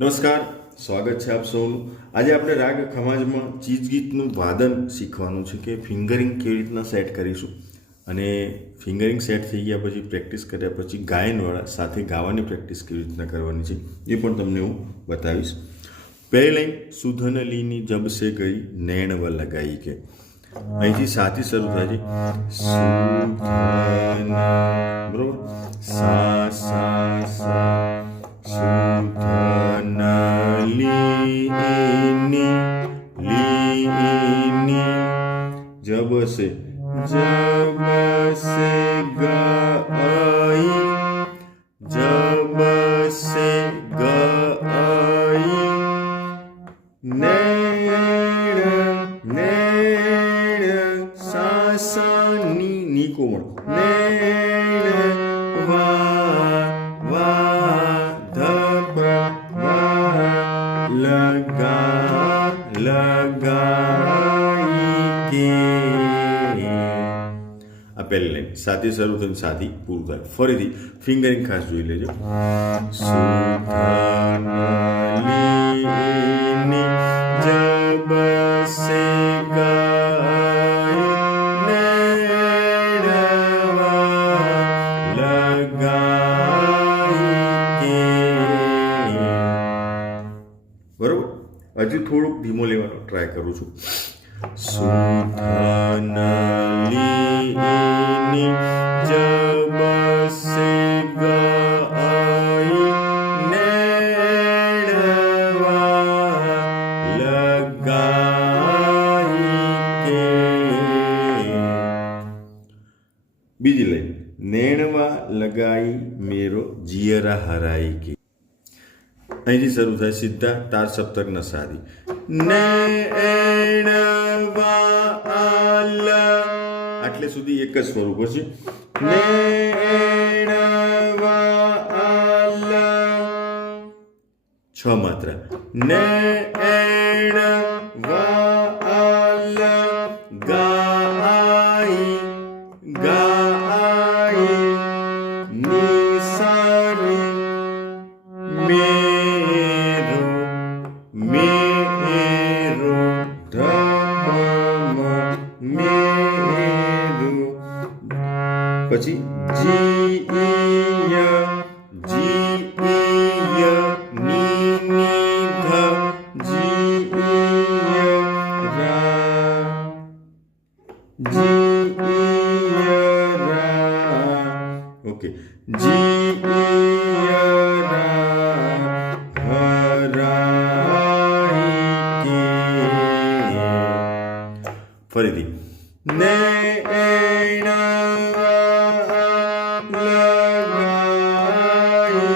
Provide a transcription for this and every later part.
નમસ્કાર, સ્વાગત છે આપ સૌનું. આજે આપણે રાગ ખમાજમાં ચીજ ગીતનું વાદન શીખવાનું છે કે ફિંગરિંગ કેવી રીતના સેટ કરીશું. અને ફિંગરિંગ સેટ થઈ ગયા પછી પ્રેક્ટિસ કર્યા પછી ગાયનવાળા સાથે ગાવાની પ્રેક્ટિસ કેવી રીતના કરવાની છે એ પણ તમને હું બતાવીશ. પહેલી લાઈન સુધનલીની જબ સે ગઈ નૈણવ લગાઈ કે અહીંથી સાથી શરૂ થાય છે. સુધન, બરોબર, સા સા સા સુધનલીની લીની જબ સે ગઈ જબ સે ગઈ નૈણ નૈણ સા સા ની કોમળ નૈણ વા વા ધપ વા લગા લગાઈ કે. આ પહેલી લાઈન સાથી શરૂ થઈને સાથી પૂરું થાય. ફરીથી ફિંગરિંગ ખાસ જોઈ લેજો. સુધનલીની જબ સે ગઈ નૈણવા લગાઈ કે. બરોબર, હજુ થોડુંક ધીમો લેવાનો ટ્રાય કરું છું. સુધનલીની જબ સે ગઈ નૈણવા લગાઈ કે. બીજી લાઈન નૈણવા લગાઈ મેરો જીયરા હરાઈ કે. અહીંથી શરૂ થાય સીધા તાર સપ્તકના સાદી. નૈણવાલ આટલે સુધી એક જ સ્વરૂપ છે. નૈણવાલ છ માત્રા. નૈણવાલ ગાઈ ગાઈ નિશાની મેરો મેરો ધમ મેરો. પછી જીય જીય ની ની ધ જીય રા જીય રા. ઓકે, જીય રા હરાઈ કે. ફરીથી નૈણવા લગાઈ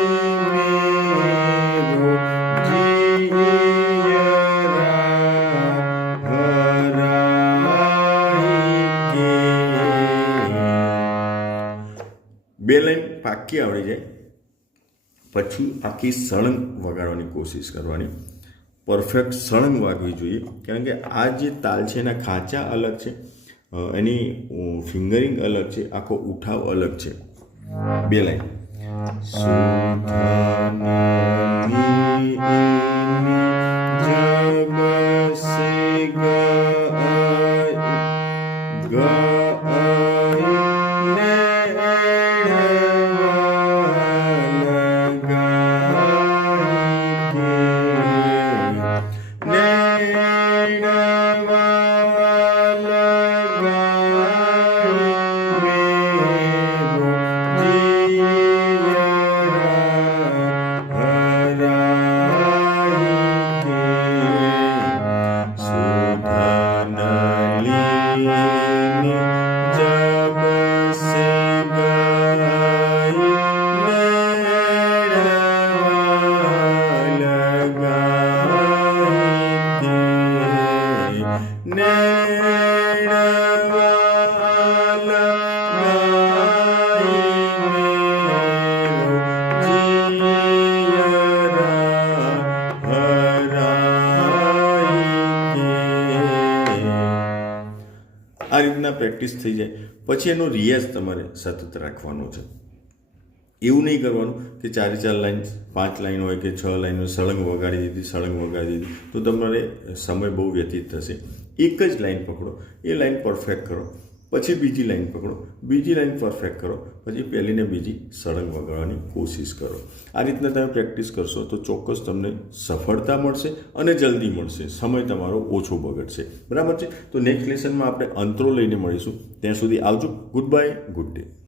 મેરો જીય રા હરાઈ કે. બે લાઈન પાકી આવડી જાય પછી આખી સળંગ વગાડવાની કોશિશ કરવાની. પરફેક્ટ સળંગ વાગવી જોઈએ, કારણ કે આ જે તાલ છે એના ખાંચા અલગ છે, એની ફિંગરિંગ અલગ છે, આખો ઉઠાવ અલગ છે. બે લાઈન સુધનલીની જબ સે ગઈ ગઈ આ રીતના પ્રેક્ટિસ થઈ જાય પછી એનો રિયાઝ તમારે સતત રાખવાનો છે. એવું નહીં કરવાનું કે 4 લાઈન 5 લાઈન હોય કે 6 લાઈન હોય, સળંગ વગાડી દીધી તો તમારે સમય બહુ વ્યતીત થશે. એક જ લાઈન પકડો, એ લાઈન પરફેક્ટ કરો, પછી બીજી લાઈન પકડો, બીજી લાઈન પરફેક્ટ કરો, પછી પહેલી ને બીજી સળંગ વગાડવાની કોશિશ કરો. આ રીતના તમે પ્રેક્ટિસ કરશો તો ચોક્કસ તમને સફળતા મળશે અને જલ્દી મળશે, સમય તમારો ઓછો બગડશે. બરાબર છે? તો નેક્સ્ટ લેસનમાં આપણે અંતરો લઈને મળીશું. ત્યાં સુધી આવજો. Good bye, good day.